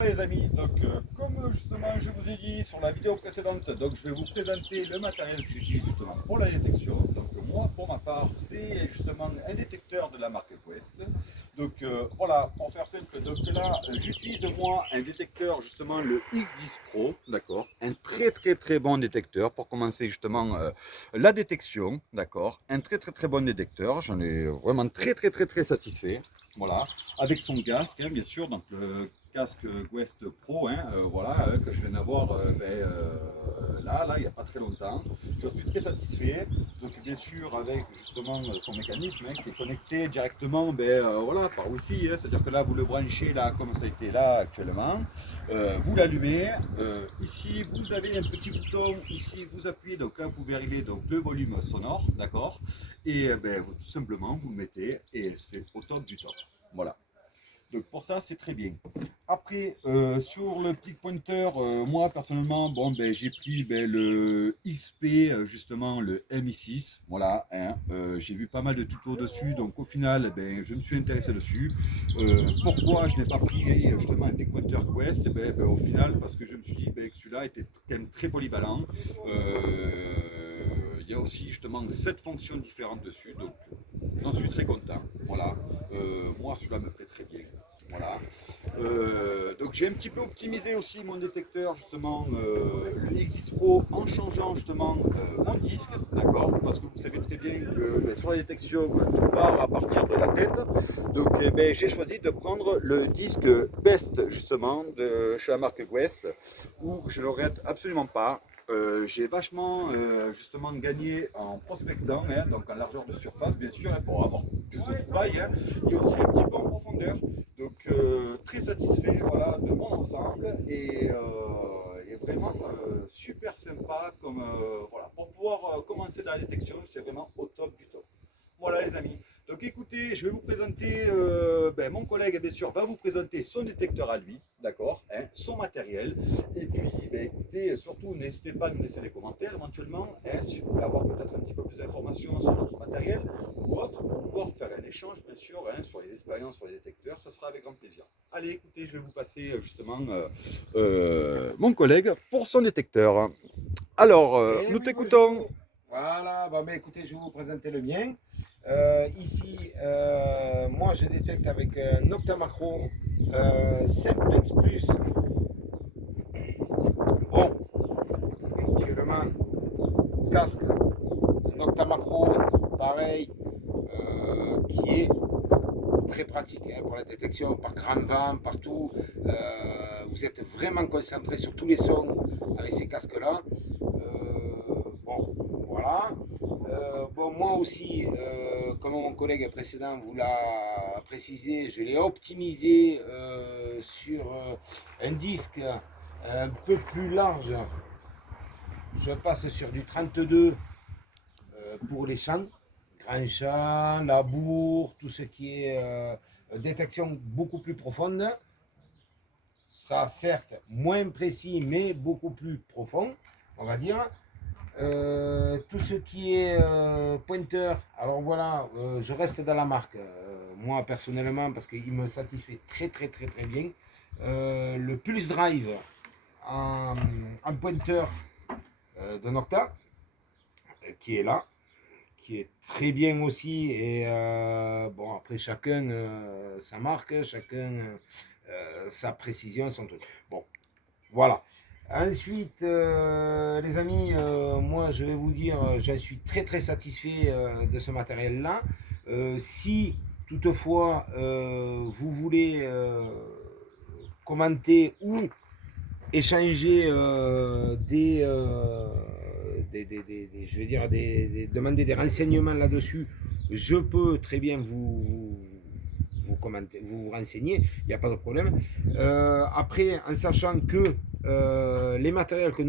Les amis, comme justement je vous ai dit sur la vidéo précédente, je vais vous présenter le matériel que j'utilise justement pour la détection. Moi pour ma part c'est justement un détecteur de la marque Quest. Voilà, pour faire simple, là j'utilise moi un détecteur justement le X10 Pro, d'accord, un très bon détecteur pour commencer justement la détection, d'accord, un très bon détecteur, j'en ai vraiment très satisfait, voilà, avec son casque bien sûr, donc le casque Quest Pro, voilà, que je viens d'avoir là, il n'y a pas très longtemps. Je suis très satisfait. Donc bien sûr avec justement son mécanisme qui est connecté directement voilà, par Wi-Fi, c'est-à-dire que là vous le branchez là comme ça a été là actuellement, vous l'allumez, ici vous avez un petit bouton, ici vous appuyez, donc là vous pouvez régler donc, le volume sonore, d'accord, et vous, tout simplement vous le mettez et c'est au top du top. Voilà. Donc pour ça, c'est très bien. Après, sur le petit pointeur, moi personnellement, j'ai pris le XP, justement le MI6. Voilà, j'ai vu pas mal de tutos dessus, donc au final, je me suis intéressé dessus. Pourquoi je n'ai pas pris justement un petit pointeur Quest? Au final, parce que je me suis dit que celui-là était quand même très polyvalent. Il y a aussi justement 7 fonctions différentes dessus, donc j'en suis très content. Voilà, moi celui-là me plaît très bien. Voilà. Donc j'ai un petit peu optimisé aussi mon détecteur justement le X6 Pro en changeant justement mon disque, d'accord, parce que vous savez très bien que sur la détection tout part à partir de la tête. Donc j'ai choisi de prendre le disque Best justement de chez la marque Quest, où je ne le regrette absolument pas. J'ai vachement justement gagné en prospectant, donc en largeur de surface bien sûr, pour avoir plus de trouvailles, et aussi un petit peu en profondeur. Donc très satisfait voilà, de mon ensemble et vraiment super sympa comme, voilà, pour pouvoir commencer la détection, c'est vraiment au top du top. Voilà les amis. Donc écoutez, je vais vous présenter, mon collègue bien sûr va vous présenter son détecteur à lui, d'accord, son matériel. Et puis écoutez, surtout n'hésitez pas à nous laisser des commentaires éventuellement, si vous voulez avoir peut-être un petit peu plus d'informations sur notre matériel ou autre, ou voir faire un échange bien sûr sur les expériences sur les détecteurs, ça sera avec grand plaisir. Allez écoutez, je vais vous passer justement mon collègue pour son détecteur. Alors, Eh nous oui, t'écoutons. bonjour. Voilà, écoutez, je vais vous présenter le mien. Ici, moi je détecte avec un Octamacro Simplex Plus. Bon, actuellement, casque, un Octamacro, pareil, qui est très pratique pour la détection par grand vent, partout. Vous êtes vraiment concentré sur tous les sons avec ces casques-là. Voilà. Moi aussi, comme mon collègue précédent vous l'a précisé, je l'ai optimisé sur un disque un peu plus large. Je passe sur du 32 pour les champs, grand champ, labour, tout ce qui est détection beaucoup plus profonde. Ça, certes, moins précis, mais beaucoup plus profond, on va dire. Tout ce qui est pointeur, alors voilà, je reste dans la marque, moi personnellement, parce qu'il me satisfait très bien. Le Pulse Drive en pointeur de Nocta, qui est là, qui est très bien aussi. Et après, chacun sa marque, chacun sa précision, son truc. Bon, voilà. Ensuite, les amis, moi je vais vous dire, je suis très satisfait de ce matériel-là. Si toutefois vous voulez commenter ou échanger je veux dire, demander des renseignements là-dessus, je peux très bien vous renseigner, il n'y a pas de problème. Après, en sachant que les matériaux que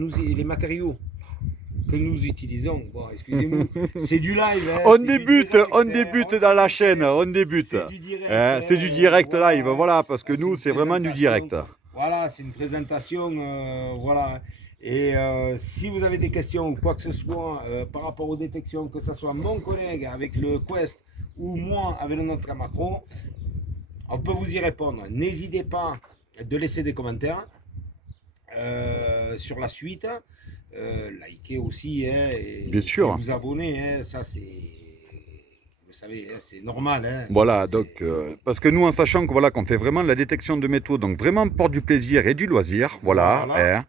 nous utilisons, bon, excusez-moi, c'est du live, hein, On c'est du débute, direct, on hein, débute dans la chaîne, on débute. c'est du direct, C'est du hein, direct live, voilà, voilà, parce que c'est nous, une c'est vraiment du présentation, direct. voilà, c'est une présentation, voilà. Et si vous avez des questions ou quoi que ce soit par rapport aux détections, que ce soit mon collègue avec le Quest ou moi avec le notre Macron, on peut vous y répondre. N'hésitez pas de laisser des commentaires sur la suite. Likez aussi, hein, Bien sûr. et vous abonner, hein, ça c'est, vous savez, hein, c'est normal. Hein, Voilà, donc, parce que nous, en sachant que voilà, qu'on fait vraiment la détection de métaux, donc vraiment pour du plaisir et du loisir, voilà. Voilà. Hein.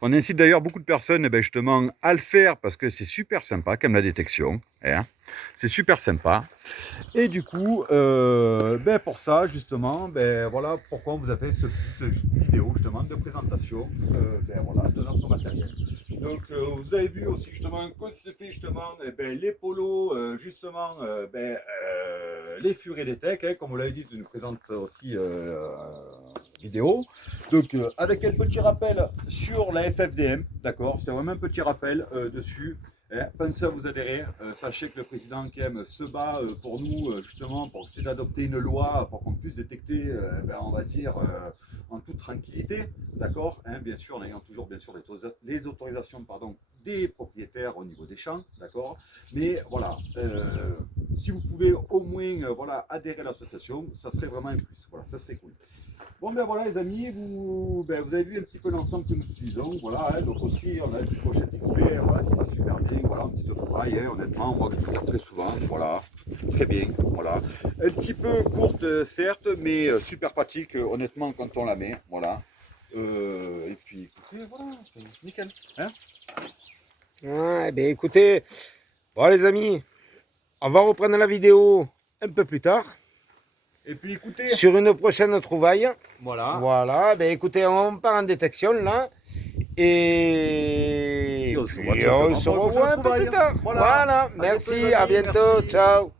On incite d'ailleurs beaucoup de personnes, eh ben, justement, à le faire parce que c'est super sympa, comme la détection. Hein. C'est super sympa. Et du coup, ben, pour ça, justement, ben, voilà pourquoi on vous a fait cette petite vidéo, justement, de présentation ben, voilà, de notre matériel. Donc, vous avez vu aussi, justement, qu'on s'est fait, justement, eh ben, les polos, justement, ben, les furets des techs, hein, comme vous l'avez dit, c'est une présente aussi vidéo. Donc, avec un petit rappel sur la FFDM, d'accord, c'est vraiment un petit rappel dessus. Pensez à vous adhérer. Sachez que le président Kem se bat pour nous, justement, pour essayer d'adopter une loi pour qu'on puisse détecter, ben, on va dire, en toute tranquillité, d'accord, hein, bien sûr, en ayant toujours, bien sûr, les autorisations, pardon, des propriétaires au niveau des champs, d'accord. Mais voilà, si vous pouvez au moins, voilà, adhérer à l'association, ça serait vraiment un plus. Voilà, ça serait cool. Bon ben voilà les amis, vous avez vu un petit peu l'ensemble que nous utilisons, voilà, hein, donc aussi on a une pochette XP, voilà, qui va super bien, voilà, un petit trouvaille, hein, honnêtement, moi je le fais très souvent, voilà, très bien, voilà. Un petit peu courte certes, mais super pratique, honnêtement, quand on la met, voilà. Et puis écoutez, voilà, c'est nickel, hein. Ouais, ben écoutez, bon les amis, on va reprendre la vidéo un peu plus tard. Et puis écoutez, Sur une prochaine trouvaille. voilà. Voilà, ben écoutez, on part en détection là. Et on se voit puis on se simplement pour le revoit prochain un peu plus trouvaille. tard. Voilà. Voilà, À bientôt, merci, les à amis, bientôt, merci. ciao.